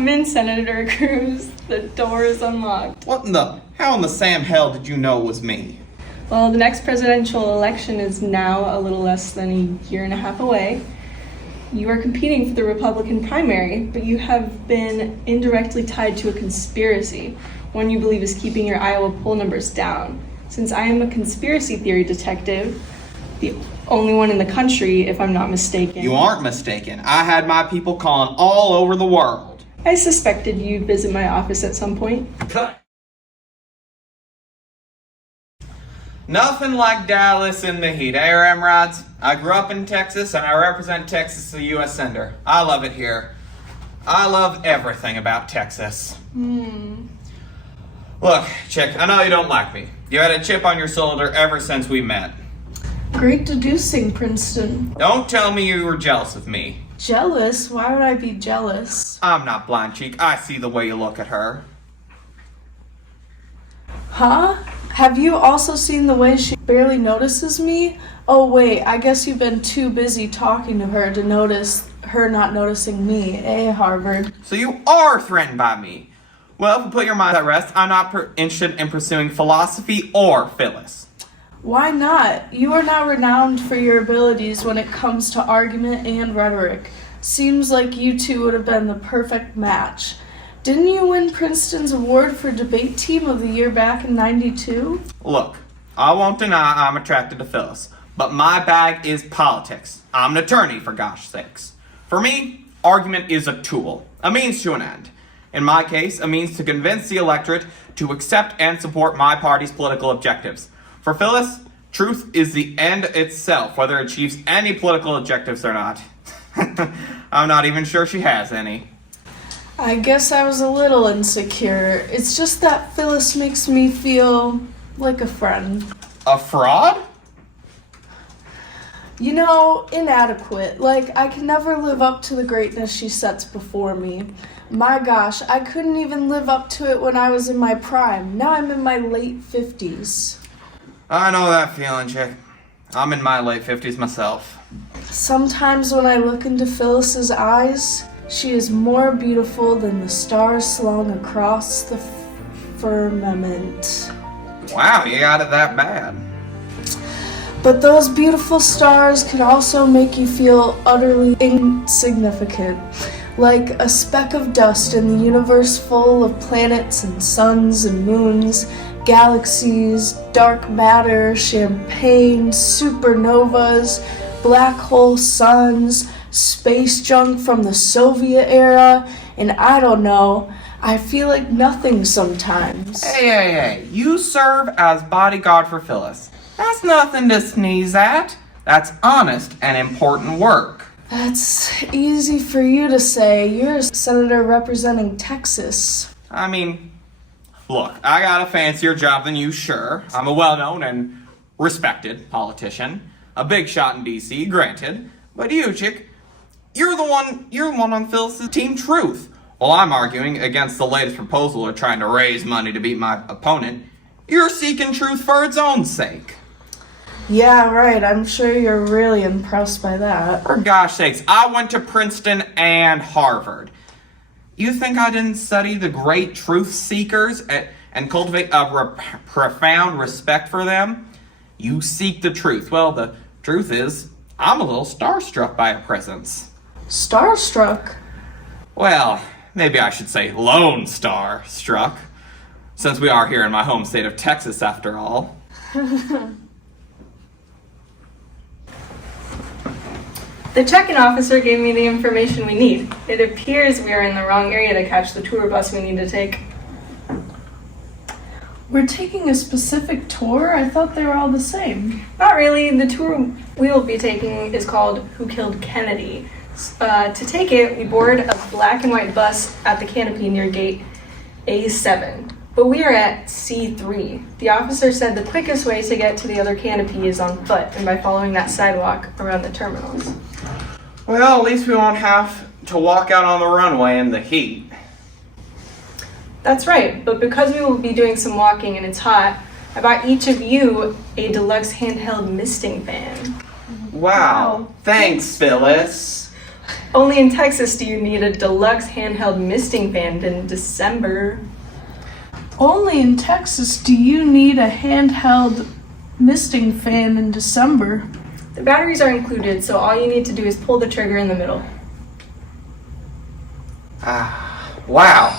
Come in, Senator Cruz. The door is unlocked. How in the Sam hell did you know it was me? Well, the next presidential election is now a little less than a year and a half away. You are competing for the Republican primary, but you have been indirectly tied to a conspiracy, one you believe is keeping your Iowa poll numbers down. Since I am a conspiracy theory detective, the only one in the country, if I'm not mistaken. You aren't mistaken. I had my people calling all over the world. I suspected you'd visit my office at some point. Nothing like Dallas in the heat, eh, Ramrods? I grew up in Texas, and I represent Texas as a U.S. Senator. I love it here. I love everything about Texas. Look, chick, I know you don't like me. You had a chip on your shoulder ever since we met. Great deducing, Princeton. Don't tell me you were jealous of me. Jealous? Why would I be jealous? I'm not blind, cheek. I see the way you look at her. Huh? Have you also seen the way she barely notices me? Oh wait, I guess you've been too busy talking to her to notice her not noticing me, eh, Harvard? So you are threatened by me. Well, if you put your mind at rest, I'm not interested in pursuing philosophy or Phyllis. Why not? You are not renowned for your abilities when it comes to argument and rhetoric. Seems like you two would have been the perfect match. Didn't you win Princeton's award for debate team of the year back in '92? Look, I won't deny I'm attracted to Phyllis, but my bag is politics. I'm an attorney, for gosh sakes. For me, argument is a tool, a means to an end. In my case, a means to convince the electorate to accept and support my party's political objectives. For Phyllis, truth is the end itself, whether it achieves any political objectives or not. I'm not even sure she has any. I guess I was a little insecure. It's just that Phyllis makes me feel like a friend. A fraud? You know, inadequate. Like, I can never live up to the greatness she sets before me. My gosh, I couldn't even live up to it when I was in my prime. Now I'm in my late 50s. I know that feeling, chick. I'm in my late 50s myself. Sometimes when I look into Phyllis's eyes, she is more beautiful than the stars slung across the firmament. Wow, you got it that bad. But those beautiful stars can also make you feel utterly insignificant, like a speck of dust in the universe full of planets and suns and moons, galaxies, dark matter, champagne, supernovas, black hole suns, space junk from the Soviet era, and I don't know, I feel like nothing sometimes. Hey, you serve as bodyguard for Phyllis. That's nothing to sneeze at. That's honest and important work. That's easy for you to say. You're a senator representing Texas. I mean, look, I got a fancier job than you, sure. I'm a well-known and respected politician. A big shot in D.C., granted. But you, chick, you're the one on Phyllis's Team Truth. While I'm arguing against the latest proposal or trying to raise money to beat my opponent, you're seeking truth for its own sake. Yeah, right. I'm sure you're really impressed by that. For gosh sakes, I went to Princeton and Harvard. You think I didn't study the great truth seekers and cultivate a profound respect for them? You seek the truth. Well, the truth is, I'm a little starstruck by her presence. Starstruck? Well, maybe I should say Lone Star struck, since we are here in my home state of Texas after all. The check-in officer gave me the information we need. It appears we are in the wrong area to catch the tour bus we need to take. We're taking a specific tour? I thought they were all the same. Not really. The tour we will be taking is called Who Killed Kennedy. To take it, we board a black and white bus at the canopy near gate A7. But we are at C3. The officer said the quickest way to get to the other canopy is on foot and by following that sidewalk around the terminals. Well, at least we won't have to walk out on the runway in the heat. That's right, but because we will be doing some walking and it's hot, I bought each of you a deluxe handheld misting fan. Wow. Thanks, Phyllis. Only in Texas do you need a deluxe handheld misting fan in December. Only in Texas do you need a handheld misting fan in December. The batteries are included, so all you need to do is pull the trigger in the middle. Wow.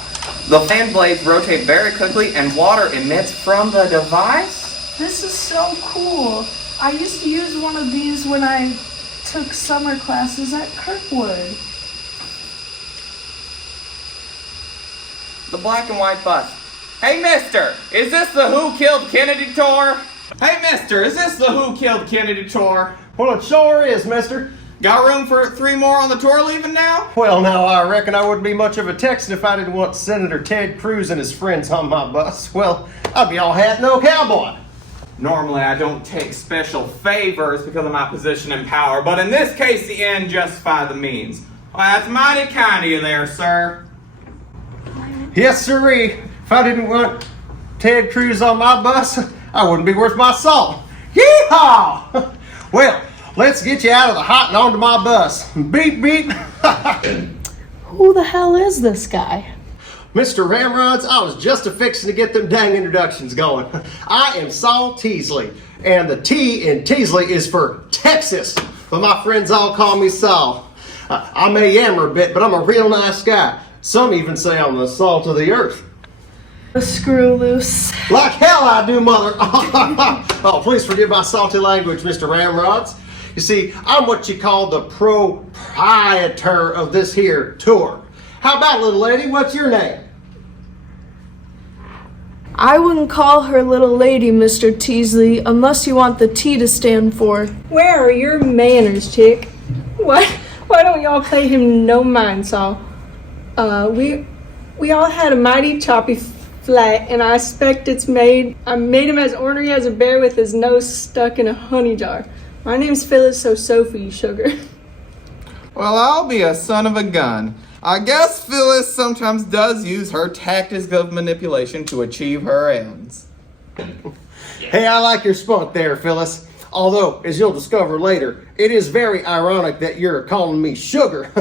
The fan blades rotate very quickly and water emits from the device? This is so cool. I used to use one of these when I took summer classes at Kirkwood. The black and white bus. Hey, mister, is this the Who Killed Kennedy tour? Hey, mister, is this the Who Killed Kennedy tour? Well, it sure is, mister. Got room for 3 more on the tour leaving now? Well, now, I reckon I wouldn't be much of a Texan if I didn't want Senator Ted Cruz and his friends on my bus. Well, I'd be all hat, no cowboy. Normally, I don't take special favors because of my position and power, but in this case, the end justifies the means. Well, that's mighty kind of you there, sir. Yes, sirree. If I didn't want Ted Cruz on my bus, I wouldn't be worth my salt. Yeehaw! Well, let's get you out of the hot and onto my bus. Beep, beep. Who the hell is this guy? Mr. Ramrods, I was just a-fixing to get them dang introductions going. I am Saul Teasley, and the T in Teasley is for Texas, but my friends all call me Saul. I may yammer a bit, but I'm a real nice guy. Some even say I'm the salt of the earth. The screw loose. Like hell I do, mother. Oh, please forgive my salty language, Mr. Ramrods. You see, I'm what you call the proprietor of this here tour. How about, little lady, what's your name? I wouldn't call her little lady, Mr. Teasley, unless you want the T to stand for. Where are your manners, chick? Why don't y'all play him no mind, Saul? We all had a mighty choppy flight, and I expect I made him as ornery as a bear with his nose stuck in a honey jar. My name's Phyllis O'Sophy, sugar. Well, I'll be a son of a gun. I guess Phyllis sometimes does use her tactics of manipulation to achieve her ends. Hey, I like your spunk there, Phyllis. Although, as you'll discover later, it is very ironic that you're calling me sugar.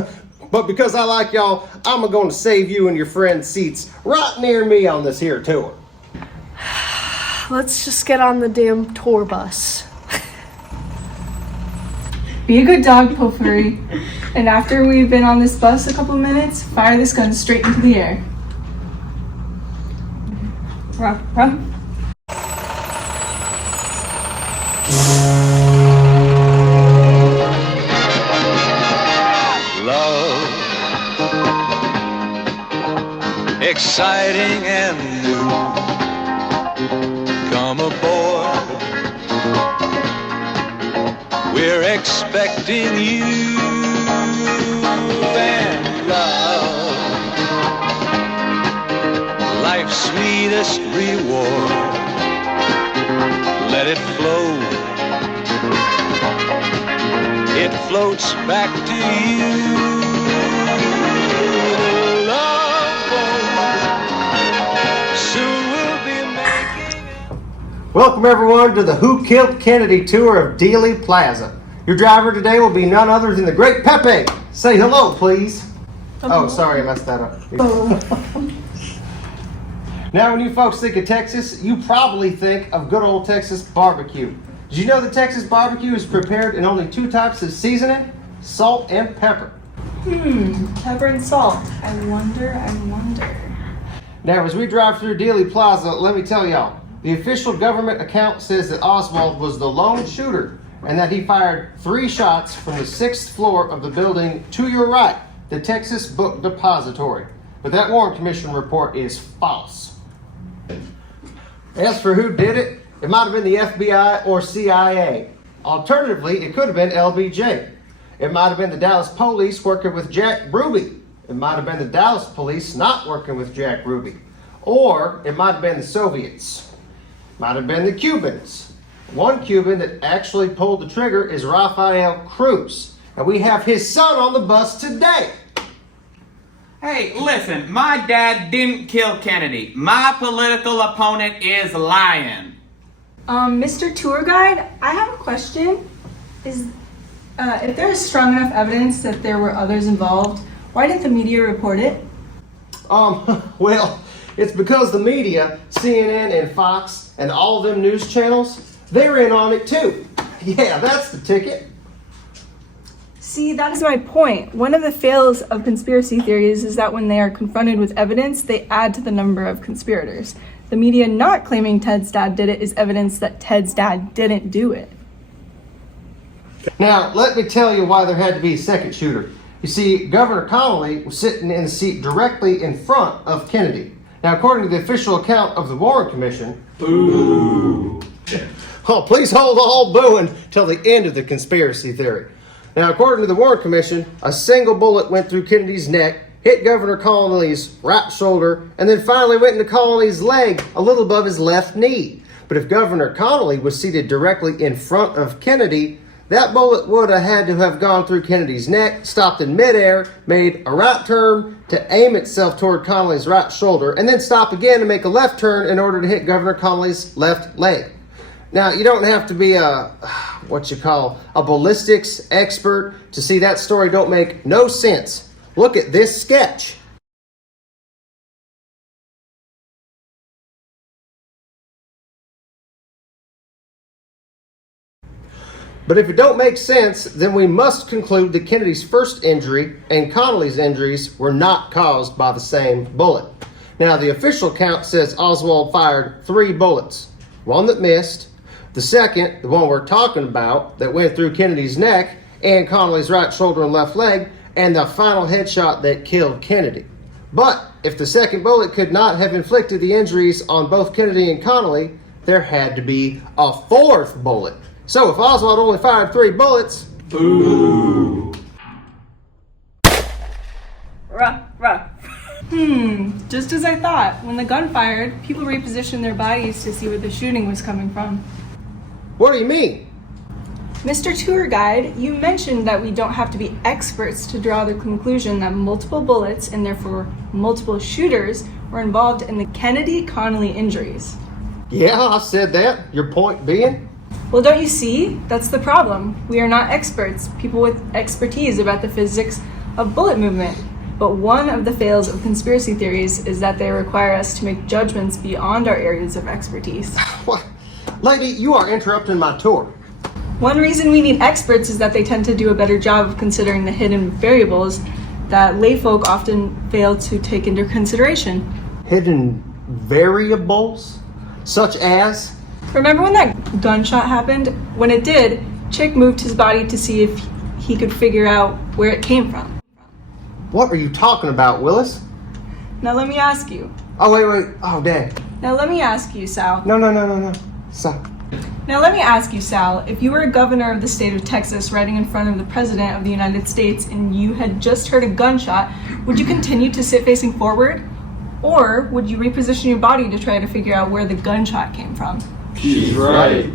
But because I like y'all, I'm going to save you and your friends seats right near me on this here tour. Let's just get on the damn tour bus. Be a good dog, Potpourri. And after we've been on this bus a couple minutes, fire this gun straight into the air. Ruh, ruh. Love, exciting and new. Come aboard. We're expecting you. And love, life's sweetest reward. Let it flow. It floats back to you. Love boat, soon we'll be making. Welcome everyone to the Who Killed Kennedy tour of Dealey Plaza. Your driver today will be none other than the great Pepe. Say hello, please. Oh, sorry, I messed that up. Now, when you folks think of Texas, you probably think of good old Texas barbecue. Did you know that Texas barbecue is prepared in only 2 types of seasoning? Salt and pepper. Pepper and salt. I wonder. Now, as we drive through Dealey Plaza, let me tell y'all, the official government account says that Oswald was the lone shooter and that he fired 3 shots from the 6th floor of the building to your right, the Texas Book Depository. But that Warren Commission report is false. As for who did it, it might have been the FBI or CIA. Alternatively, it could have been LBJ. It might have been the Dallas police working with Jack Ruby. It might have been the Dallas police not working with Jack Ruby. Or it might have been the Soviets. Might have been the Cubans. One Cuban that actually pulled the trigger is Rafael Cruz. And we have his son on the bus today. Hey, listen, my dad didn't kill Kennedy. My political opponent is lying. Mr. Tour Guide, I have a question. If there is strong enough evidence that there were others involved, why didn't the media report it? Well, it's because the media, CNN and Fox and all them news channels, they're in on it too. Yeah, that's the ticket. See, that is my point. One of the fails of conspiracy theories is that when they are confronted with evidence, they add to the number of conspirators. The media not claiming Ted's dad did it is evidence that Ted's dad didn't do it. Now, let me tell you why there had to be a second shooter. You see, Governor Connolly was sitting in the seat directly in front of Kennedy. Now, according to the official account of the Warren Commission, boo! Oh, please hold all booing till the end of the conspiracy theory. Now, according to the Warren Commission, a single bullet went through Kennedy's neck, hit Governor Connolly's right shoulder, and then finally went into Connolly's leg a little above his left knee. But if Governor Connolly was seated directly in front of Kennedy, that bullet would have had to have gone through Kennedy's neck, stopped in midair, made a right turn to aim itself toward Connolly's right shoulder, and then stop again to make a left turn in order to hit Governor Connolly's left leg. Now, you don't have to be a ballistics expert to see that story don't make no sense. Look at this sketch. But if it don't make sense, then we must conclude that Kennedy's first injury and Connolly's injuries were not caused by the same bullet. Now, the official count says Oswald fired 3 bullets. One that missed, the second, the one we're talking about, that went through Kennedy's neck and Connolly's right shoulder and left leg, and the final headshot that killed Kennedy. But if the second bullet could not have inflicted the injuries on both Kennedy and Connolly, there had to be a 4th bullet. So if Oswald only fired 3 bullets, boo! Ruh, ruh. Just as I thought. When the gun fired, people repositioned their bodies to see where the shooting was coming from. What do you mean? Mr. Tour Guide, you mentioned that we don't have to be experts to draw the conclusion that multiple bullets, and therefore multiple shooters, were involved in the Kennedy-Connolly injuries. Yeah, I said that. Your point being? Well, don't you see? That's the problem. We are not experts, people with expertise about the physics of bullet movement. But one of the fails of conspiracy theories is that they require us to make judgments beyond our areas of expertise. What? Lady, you are interrupting my tour. One reason we need experts is that they tend to do a better job of considering the hidden variables that layfolk often fail to take into consideration. Hidden variables? Such as? Remember when that gunshot happened? When it did, Chick moved his body to see if he could figure out where it came from. What are you talking about, Willis? Now let me ask you. Oh, wait. Oh, dang. Now let me ask you, Sal. No. Stop. Now let me ask you, Sal, if you were a governor of the state of Texas riding in front of the President of the United States and you had just heard a gunshot, would you continue to sit facing forward? Or would you reposition your body to try to figure out where the gunshot came from? She's right.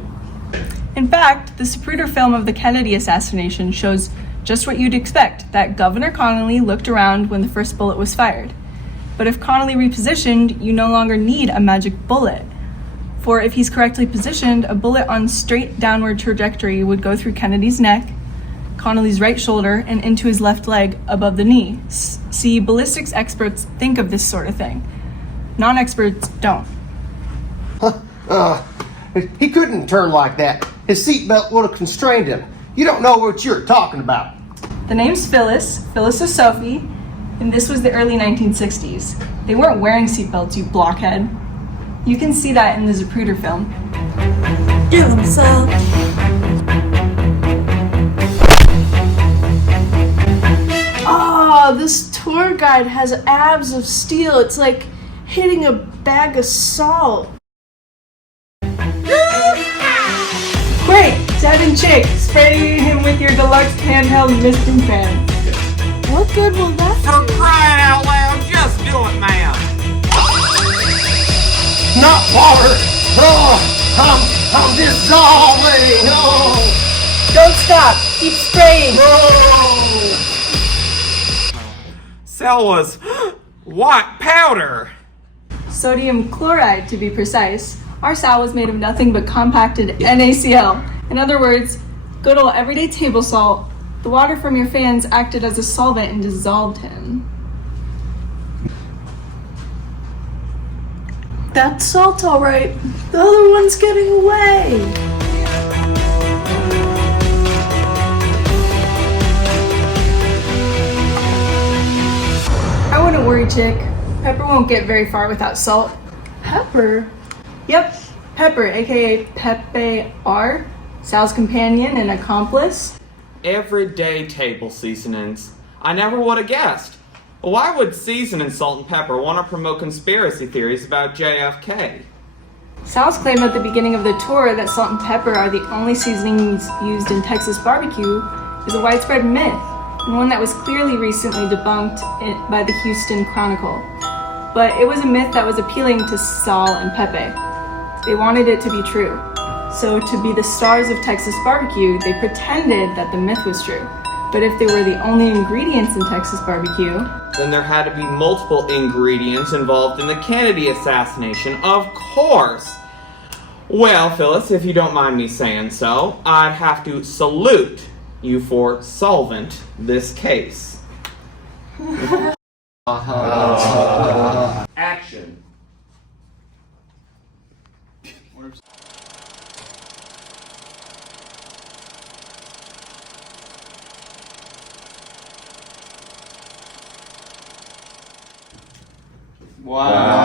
In fact, the Zapruder film of the Kennedy assassination shows just what you'd expect, that Governor Connolly looked around when the first bullet was fired. But if Connolly repositioned, you no longer need a magic bullet. For if he's correctly positioned, a bullet on straight downward trajectory would go through Kennedy's neck, Connolly's right shoulder, and into his left leg above the knee. See, ballistics experts think of this sort of thing. Non-experts don't. He couldn't turn like that. His seatbelt would have constrained him. You don't know what you're talking about. The name's Phyllis O'Sophy, and this was the early 1960s. They weren't wearing seatbelts, you blockhead. You can see that in the Zapruder film. Do them, Sal. Oh, this tour guide has abs of steel. It's like hitting a bag of salt. Quick, Ted and Chick, spray him with your deluxe handheld misting fan. What good will that For do? crying out loud, just do it, ma'am. Not water. Oh, I'm dissolving. Oh. Don't stop, keep spraying. Cell was white powder. Sodium chloride, to be precise. Our Sal was made of nothing but compacted NaCl. In other words, good old everyday table salt, The water from your fans acted as a solvent and dissolved him. That's salt, all right. The other one's getting away. I wouldn't worry, chick. Pepper won't get very far without salt. Pepper? Yep, Pepper, aka Pepe R, Sal's companion and accomplice. Everyday table seasonings. I never would have guessed. Why would seasoning salt and pepper want to promote conspiracy theories about JFK? Sal's claim at the beginning of the tour that salt and pepper are the only seasonings used in Texas barbecue is a widespread myth, and one that was clearly recently debunked by the Houston Chronicle. But it was a myth that was appealing to Sal and Pepe. They wanted it to be true. So to be the stars of Texas barbecue, they pretended that the myth was true. But if they were the only ingredients in Texas barbecue, Then there had to be multiple ingredients involved in the Kennedy assassination, of course. Well, Phyllis, if you don't mind me saying so, I'd have to salute you for solvent this case. Action. Wow.